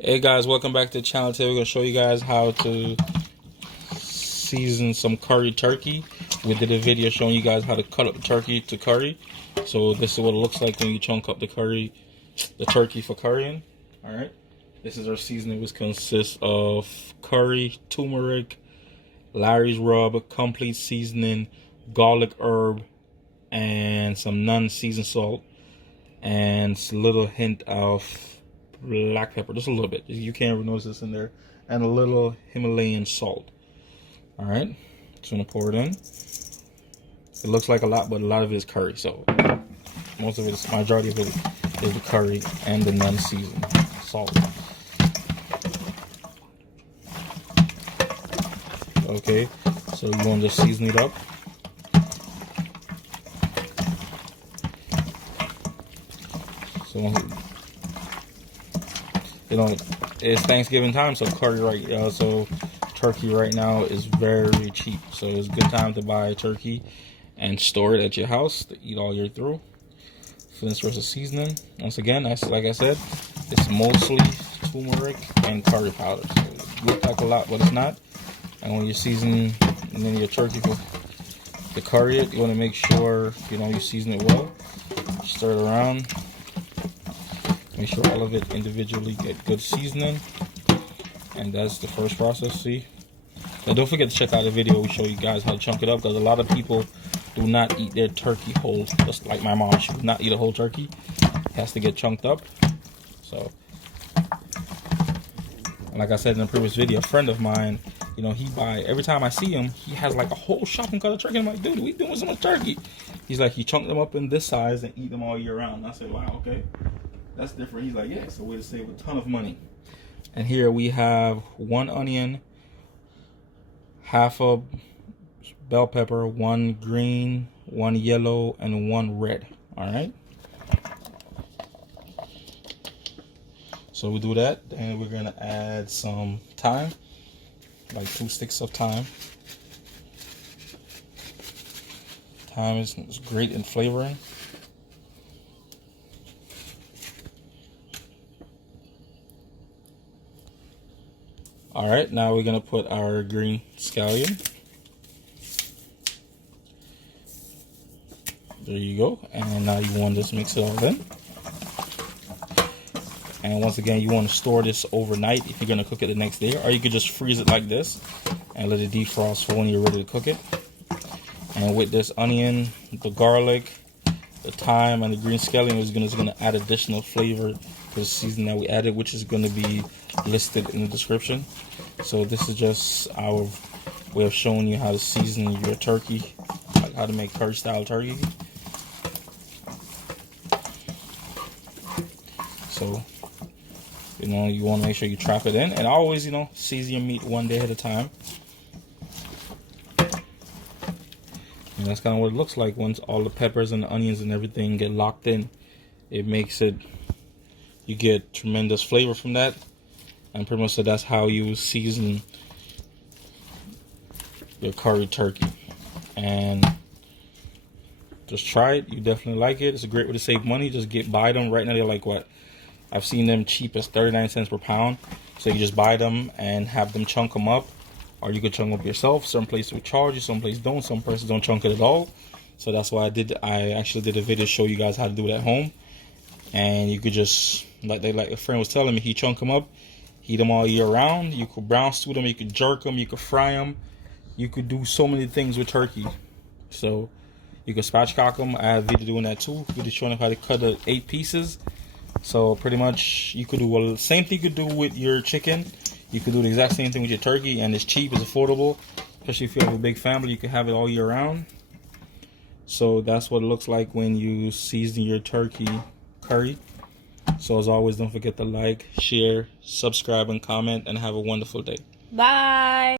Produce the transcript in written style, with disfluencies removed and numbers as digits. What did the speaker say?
Hey guys, welcome back to the channel. Today we're going to show you guys how to season some curry turkey. We did a video showing you guys how to cut up the turkey to curry. So this is what it looks like when you chunk up the turkey for currying. Alright, this is our seasoning, which consists of curry, turmeric, Larry's rub, complete seasoning, garlic herb, and some non-seasoned salt, and a little hint of black pepper, just a little bit. You can't notice this in there, and a little Himalayan salt. All right, just gonna pour it in. It looks like a lot, but a lot of it is curry. So most of it, majority of it, is the curry and the non-seasoned salt. Okay, so you want to season it up. So it's Thanksgiving time, so turkey right now is very cheap. So it's a good time to buy a turkey and store it at your house to eat all year through. Finish with the seasoning. Once again, like I said, it's mostly turmeric and curry powder. So it looks like a lot, but it's not. And when you're seasoning and then your turkey to curry it, you want to make sure you season it well. Stir it around. Make sure all of it individually get good seasoning. And that's the first process, see? Now don't forget to check out the video we show you guys how to chunk it up, because a lot of people do not eat their turkey whole. Just like my mom, she would not eat a whole turkey. It has to get chunked up. So, and like I said in the previous video, a friend of mine, every time I see him, he has like a whole shopping cart of turkey. I'm like, dude, we doing so much turkey? He's like, he chunked them up in this size and eat them all year round. And I said, wow, okay. That's different. He's like, yeah, it's a way to save a ton of money. And here we have 1 onion, half a bell pepper, 1 green, 1 yellow, and 1 red. All right. So we do that, and we're gonna add some thyme, like 2 sticks of thyme. Thyme is great in flavoring. All right, now we're gonna put our green scallion. There you go. And now you want to just mix it all in. And once again, you want to store this overnight if you're gonna cook it the next day, or you could just freeze it like this and let it defrost for when you're ready to cook it. And with this onion, the garlic, the thyme, and the green scallion is gonna add additional flavor to the seasoning that we added, which is gonna be listed in the description. So this is just our way of showing you how to season your turkey, like how to make curry style turkey. So you want to make sure you trap it in, and always season your meat 1 day at a time. And that's kind of what it looks like once all the peppers and the onions and everything get locked in. It makes it, you get tremendous flavor from that. And pretty much so that's how you season your curry turkey. And just try it. You definitely like it. It's a great way to save money. Just buy them. Right now they're like what? I've seen them cheap as 39 cents per pound. So you just buy them and have them chunk them up. Or you could chunk them up yourself. Some places will charge you, some places don't. Some places don't chunk it at all. So that's why I actually did a video to show you guys how to do it at home. And you could just, like a friend was telling me, he chunked them up. Eat them all year round. You could brown stew them, you could jerk them, you could fry them. You could do so many things with turkey. So you could spatchcock them. I have a video doing that too. Video showing how to cut the 8 pieces. So pretty much you could do the same thing you could do with your chicken. You could do the exact same thing with your turkey, and it's cheap, it's affordable. Especially if you have a big family, you can have it all year round. So that's what it looks like when you season your turkey curry. So as always, don't forget to like, share, subscribe, and comment, and have a wonderful day. Bye.